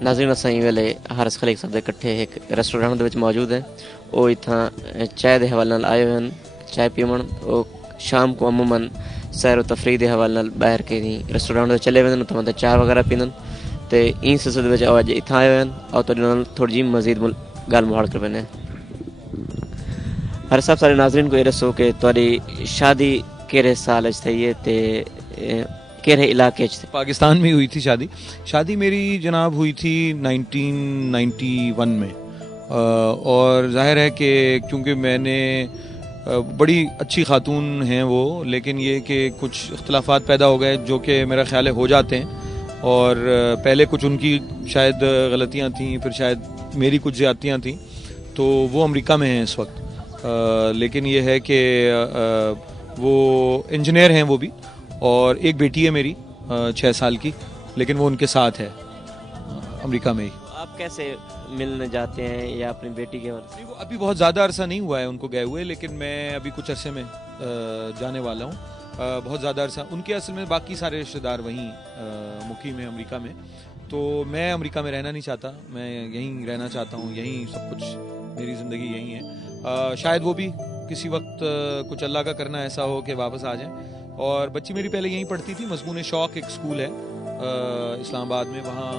नाज़रीन असां ई वेले हारिस खलीक साहब दे इकट्ठे एक रेस्टोरेंट दे विच मौजूद है। वो इत्थां चाय दे हवाले नाल आए हुए चाय पीवण। वो शाम को अमूमन सैर व तफरीह दे हवाले नाल बाहर के रेस्टोरेंट चले वेंदन, उत्थां ते चाय वगैरह पींदन। ते ई सिलसिले दे विच अज इत्थां आए हुए और तुहाडे नाल थोड़ी जी मजीद गल मुहाड़ कर पैने। हारिस साहब सारे नाज़रीन को ये दसो कि तुहाडी शादी केड़े साल च थई है ते केड़े इलाके च? पाकिस्तान में हुई थी शादी मेरी जनाब हुई थी 1991 में। और जाहिर है कि क्योंकि मैंने बड़ी अच्छी खातून हैं वो, लेकिन ये कि कुछ इख्तलाफात पैदा हो गए जो कि मेरा ख्याल है हो जाते हैं। और पहले कुछ उनकी शायद गलतियां थीं, फिर शायद मेरी कुछ ज़्यादतियां थीं, तो वो अमेरिका में हैं इस वक्त। लेकिन ये है कि वो इंजीनियर हैं वो भी, और एक बेटी है मेरी 6 साल की, लेकिन वो उनके साथ है अमेरिका में ही। आप कैसे मिलने जाते हैं या अपनी बेटी के वजह? वो अभी बहुत ज़्यादा अरसा नहीं हुआ है उनको गए हुए, लेकिन मैं अभी कुछ अरसे में जाने वाला हूँ। बहुत ज़्यादा अरसा उनके असल में बाकी सारे रिश्तेदार वहीं मुकीम है अमेरिका में, तो मैं अमेरिका में रहना नहीं चाहता, मैं यहीं रहना चाहता हूँ, यहीं सब कुछ मेरी ज़िंदगी यहीं है। शायद वो भी किसी वक्त कुछ अल्लाह का करना ऐसा हो कि वापस आ जाएँ। और बच्ची मेरी पहले यहीं पढ़ती थी, मज़मून शौक़ एक स्कूल है इस्लामाबाद में, वहाँ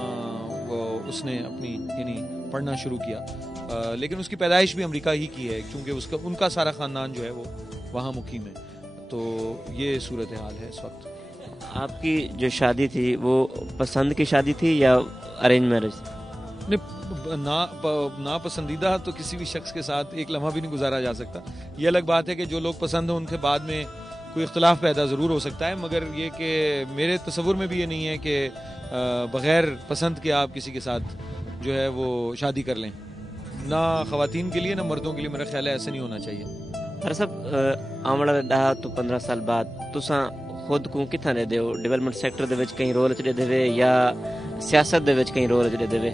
उसने अपनी यानी पढ़ना शुरू किया। लेकिन उसकी पैदाइश भी अमेरिका ही की है, क्योंकि उनका सारा ख़ानदान जो है वो वहाँ मुकीम है। तो ये सूरत हाल है इस वक्त। आपकी जो शादी थी वो पसंद की शादी थी या अरेंज मैरिज? ना पसंदीदा तो किसी भी शख्स के साथ एक लम्हा भी नहीं गुजारा जा सकता। ये अलग बात है कि जो लोग पसंद हो उनके बाद में कोई इख्तलाफ पैदा ज़रूर हो सकता है, मगर ये कि मेरे तसव्वुर में भी ये नहीं है कि बग़ैर पसंद के आप किसी के साथ जो है वो शादी कर लें। ना ख़वातीन के लिए ना मर्दों के लिए मेरा ख्याल है ऐसे नहीं होना चाहिए। हर सब आने वाले 10 तो 15 साल बाद तुसां खुद को कितना दे हो? डेवलपमेंट सैक्टर दे विच कहीं रोल च दे या सियासत दे विच कहीं रोल च दे?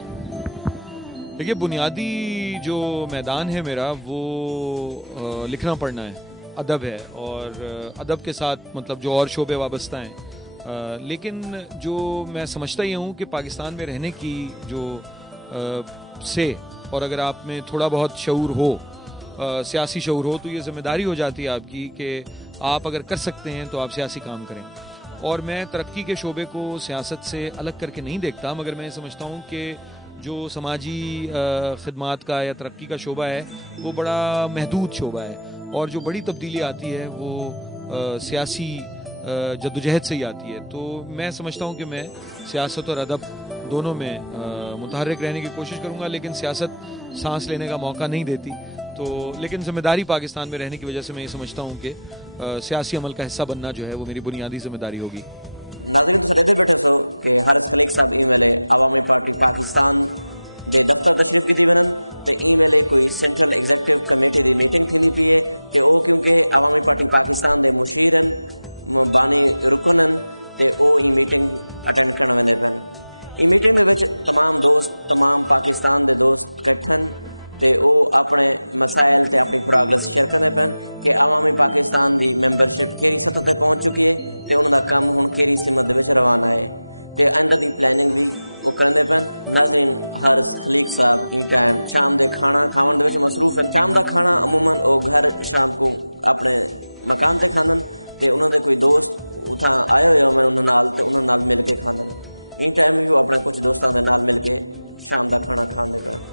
देखिए, बुनियादी जो मैदान है मेरा वो लिखना पढ़ना है, अदब है, और अदब के साथ मतलब जो और शोबे वाबस्ता हैं। लेकिन जो मैं समझता ही हूँ कि पाकिस्तान में रहने की जो से और अगर आप में थोड़ा बहुत शऊर हो, सियासी शऊर हो, तो ये जिम्मेदारी हो जाती है आपकी कि आप अगर कर सकते हैं तो आप सियासी काम करें। और मैं तरक्की के शोबे को सियासत से अलग करके नहीं देखता, मगर मैं समझता हूँ कि जो समाजी खिदमात का या तरक्की का शोबा है वो बड़ा महदूद शोबा है, और जो बड़ी तब्दीली आती है वो सियासी जद्दोजहद से ही आती है। तो मैं समझता हूँ कि मैं सियासत और अदब दोनों में मुतहर्रिक रहने की कोशिश करूँगा, लेकिन सियासत सांस लेने का मौका नहीं देती। तो लेकिन जिम्मेदारी पाकिस्तान में रहने की वजह से मैं ये समझता हूँ कि सियासी अमल का हिस्सा बनना जो है वो मेरी बुनियादी जिम्मेदारी होगी। नाज़रीन तुसीं इधर बैठे सो कि हारिस खलीक साहब ई वेले अवामी पार्टी पाकिस्तान दे दफ्तर तशरीफ कीती वञनि ते ई वेले कोई सेंट्रल एग्जीक्यूटिव कमेटी दी मीटिंग थींदी पई है ते ओ क्योंकि अवामी पार्टी पाकिस्तान दे मुशीरन बानी रुकनन ते ओ ई मीटिंग अटेंड करन वेंदे पैन। ई मीटिंग दे विच तमाम दोस्त, तमाम पाकिस्तान दे दोस्त इकट्ठन ते ओ अपने मसाइल ते अपनी प्रोग्रेस शेयर करते पैन कि अवामी पाकिस्तान दी मैंबरशिप केड़ी सतह ते पहुंच चुकी है ते उन्होंने कम हुण केड़ी सिमत दे विच रवाना है ते आइंदा दी प्लानिंग भी वो करते पैन। नाज़रीन, हारिस खलीक साहब ई टाइम शाम दे खाना खावन दे विच मसरूफ हैं। शाम दा खाना अमूमन वो घर शाम को अपने मकान ते खांदन ते उन्होंने कोई दोस्त उठां आए हुए होवन उन्हां नाल ते उन्हां नाल मिल के खांदन। ई टाइम भी वो अपने कुछ दोस्तों के नाल मिल के शाम दा खाना खांदे पैन।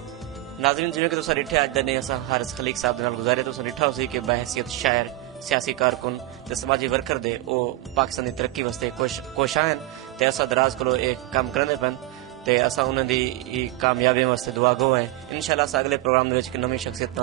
Thank you.